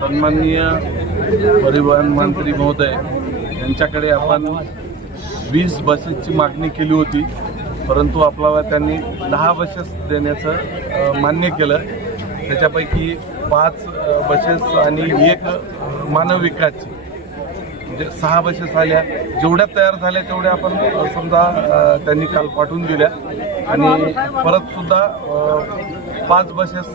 सन्माननीय परिवहन मंत्री महोदय यांच्याकडे आपण वीस बसेसची मागणी केली होती परंतु आपल्याला त्यांनी दहा बसेस देण्याचं मान्य केलं. त्याच्यापैकी पाच बसेस आणि एक मानव विकासची. म्हणजे सहा बसेस आल्या जेवढ्या तयार झाल्या तेवढ्या आपण समजा त्यांनी काल पाठवून दिल्या. आणि परत सुद्धा पाच बसेस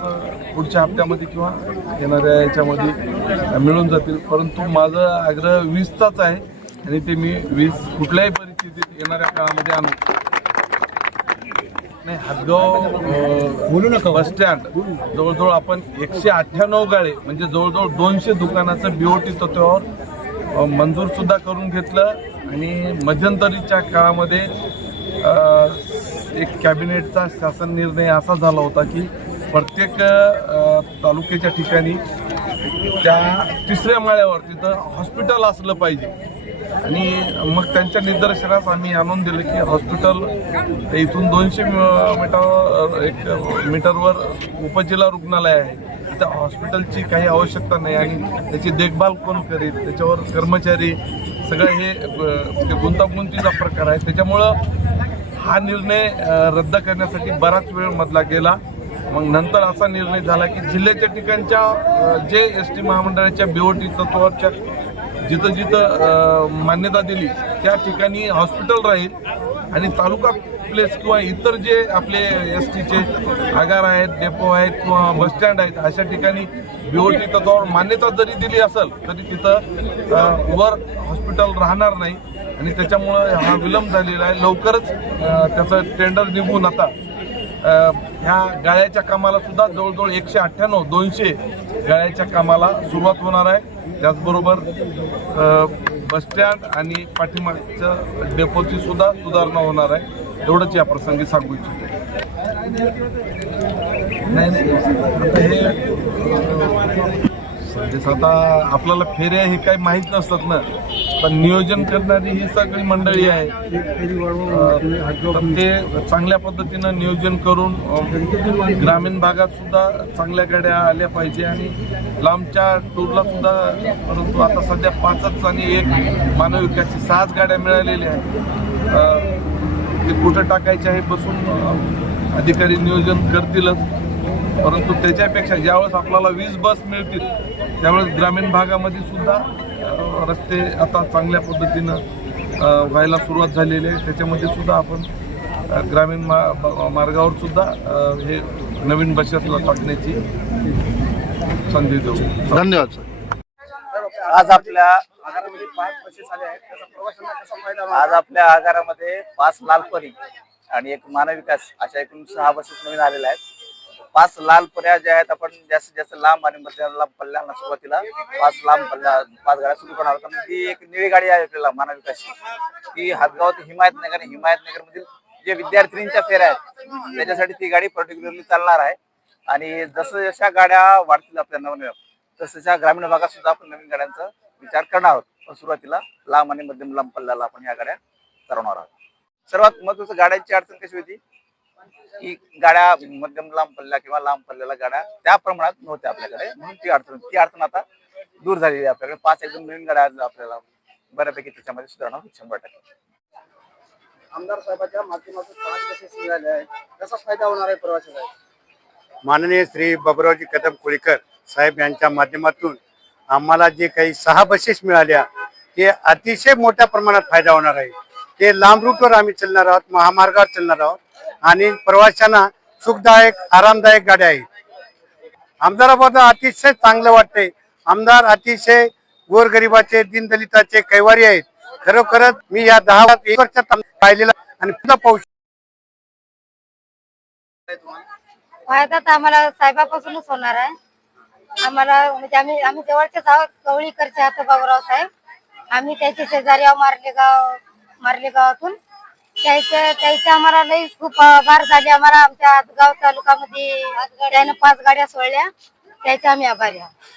पुढच्या हप्त्यामध्ये किंवा येणाऱ्या याच्यामध्ये मिळून जातील. परंतु माझं आग्रह वीसचाच आहे आणि ते मी वीस कुठल्याही परिस्थितीत येणाऱ्या काळामध्ये आणू. नाही हातगाव बोलू नका. बस स्टँड जवळजवळ आपण एकशे अठ्ठ्याण्णव गाळे म्हणजे जवळजवळ दोनशे दुकानाचं बीओटी तत्वावर मंजूरसुद्धा करून घेतलं आणि मध्यंतरीच्या काळामध्ये एक कॅबिनेटचा शासन निर्णय असा झाला होता की प्रत्येक तालुक्याच्या ठिकाणी त्या तिसऱ्या माळ्यावर तिथं हॉस्पिटल असलं पाहिजे. आणि मग त्यांच्या निदर्शनास आम्ही आणून दिलं की हॉस्पिटल इथून दोनशे मीटर एक मीटरवर उपजिल्हा रुग्णालय आहे. त्या हॉस्पिटलची काही आवश्यकता नाही आणि त्याची देखभाल कोण करेल त्याच्यावर कर्मचारी सगळं हे गुंतागुंतीचा प्रकार आहे. त्याच्यामुळं हा निर्णय रद्द करण्यासाठी बराच वेळ मधला गेला. मग नंतर असा निर्णय झाला की जिल्ह्याच्या ठिकाणच्या जे एस टी महामंडळाच्या बीओटी तत्वाच्या जिथं जिथं मान्यता दिली त्या ठिकाणी हॉस्पिटल राहील आणि तालुका प्लेस किंवा इतर जे आपले एस टीचे आगार आहेत डेपो आहेत किंवा बसस्टँड आहेत अशा ठिकाणी बीओटी तत्वावर मान्यता जरी दिली असेल तरी तिथं वर हॉस्पिटल राहणार नाही. आणि त्याच्यामुळं हा विलंब झालेला आहे. लवकरच त्याचं टेंडर निघून आता ह्या गाळ्याच्या कामाला सुद्धा जवळजवळ एकशे अठ्ठ्याण्णव दोनशे गाळ्याच्या कामाला सुरुवात होणार आहे. त्याचबरोबर बसस्टँड आणि पाठीमागच्या डेपोची सुद्धा सुधारणा होणार आहे. एवढंच या प्रसंगी सांगू इच्छितो. नाही नाही. आता आपल्याला फेऱ्या हे काही माहीत नसतात ना. पण नियोजन करणारी ही सगळी मंडळी आहे. ते चांगल्या पद्धतीनं नियोजन करून ग्रामीण भागात सुद्धा चांगल्या गाड्या आल्या पाहिजे आणि लांबच्या टूरला सुद्धा परंतु आता सध्या पाचच आणि एक मानव विकासची सहाच गाड्या मिळालेल्या आहेत. ते कुठं टाकायचे आहे बसून अधिकारी नियोजन करतीलच. परंतु त्याच्यापेक्षा ज्यावेळेस आपल्याला वीस बस मिळतील त्यावेळेस ग्रामीण भागामध्ये सुद्धा रस्ते आता चांगल्या पद्धतीनं व्हायला सुरुवात झालेली आहे. त्याच्यामध्ये सुद्धा आपण ग्रामीण मा मार्गावर सुद्धा हे नवीन बसेसला टाकण्याची संधी देऊ. धन्यवाद सर. आज आपल्या आगारामध्ये पाच बसेस आल्या आहेत त्याचा प्रवाशांना कसा फायदा होणार? आज आपल्या आगारामध्ये पाच लाल परी आणि एक मानव विकास अशा एकूण सहा बसेस नवीन आलेल्या आहेत. पाच लाल पर्या ज्या आहेत आपण जास्तीत जास्त लांब आणि मध्यम लांब पल्ल्याला सुरुवातीला पाच लांब पल्ल्या पाच गाड्या सुरू करणार होता मग ती एक निळी गाडी आहे आपल्याला मानव विकासची ती हातगाव ते हिमायतनगर आणि हिमायतनगर मधील जे विद्यार्थिनींच्या फेऱ्या आहेत त्याच्यासाठी ती गाडी पर्टिक्युलरली चालणार आहे. आणि जसं जशा गाड्या वाढतील आपल्या नवनव्या तसं ग्रामीण भागात सुद्धा आपण नवीन गाड्यांचा विचार करणार आहोत. पण सुरुवातीला लांब आणि मध्यम लांब पल्ल्याला आपण ह्या गाड्या चालवणार आहोत. सर्वात महत्वाचं गाड्यांची अडचण कशी होती? की गाड्या मध्यम लांब पल्ल्या किंवा लांब पल्ल्याला गाड्या त्या प्रमाणात नव्हत्या आपल्याकडे. म्हणून ती अडचण होती. ती अडचण आता दूर झालेली आहे आपल्याकडे. पाच एकदम नवीन गाड्या आपल्याला बऱ्यापैकी त्याच्यामध्ये सुधारणा होईल. शंभर टक्के. आमदार साहेबांच्या माध्यमातून पाच बसेस मिळाल्या आहेत. त्याचा फायदा होणार आहे प्रवाशाला? माननीय श्री बाबुरावजी कदम कोळीकर साहेब यांच्या माध्यमातून आम्हाला जे काही सहा बसेस मिळाल्या ते अतिशय मोठ्या प्रमाणात फायदा होणार आहे. ते लांब रूटवर आम्ही चालणार आहोत महामार्गावर चालणार आहोत आणि प्रवाशांना सुखदायक आरामदायक गाड्या आहेत. आमदाराबद्दल अतिशय चांगलं वाटतंय. आमदार अतिशय गोरगरिबाचे दीनदलिताचे कैवारी आहेत. खरोखरच मी या दहा एक वर्षात पाहिलेला आणि पुन्हा पाहू फायदा तर आम्हाला साहेबापासूनच होणार आहे. आम्हाला म्हणजे आम्ही आम्ही जवळचेच आहोत कवळीकरचे आहात बाबूराव साहेब. आम्ही त्याचे शेजारी आहोत मारलेगाव मारलेगावातून. त्याचे त्याचे आम्हाला लई खूप आभार झाले. आम्हाला आमच्या गाव तालुक्यामध्ये त्यानं पाच गाड्या सोडल्या. त्याचे आम्ही आभारी आहोत.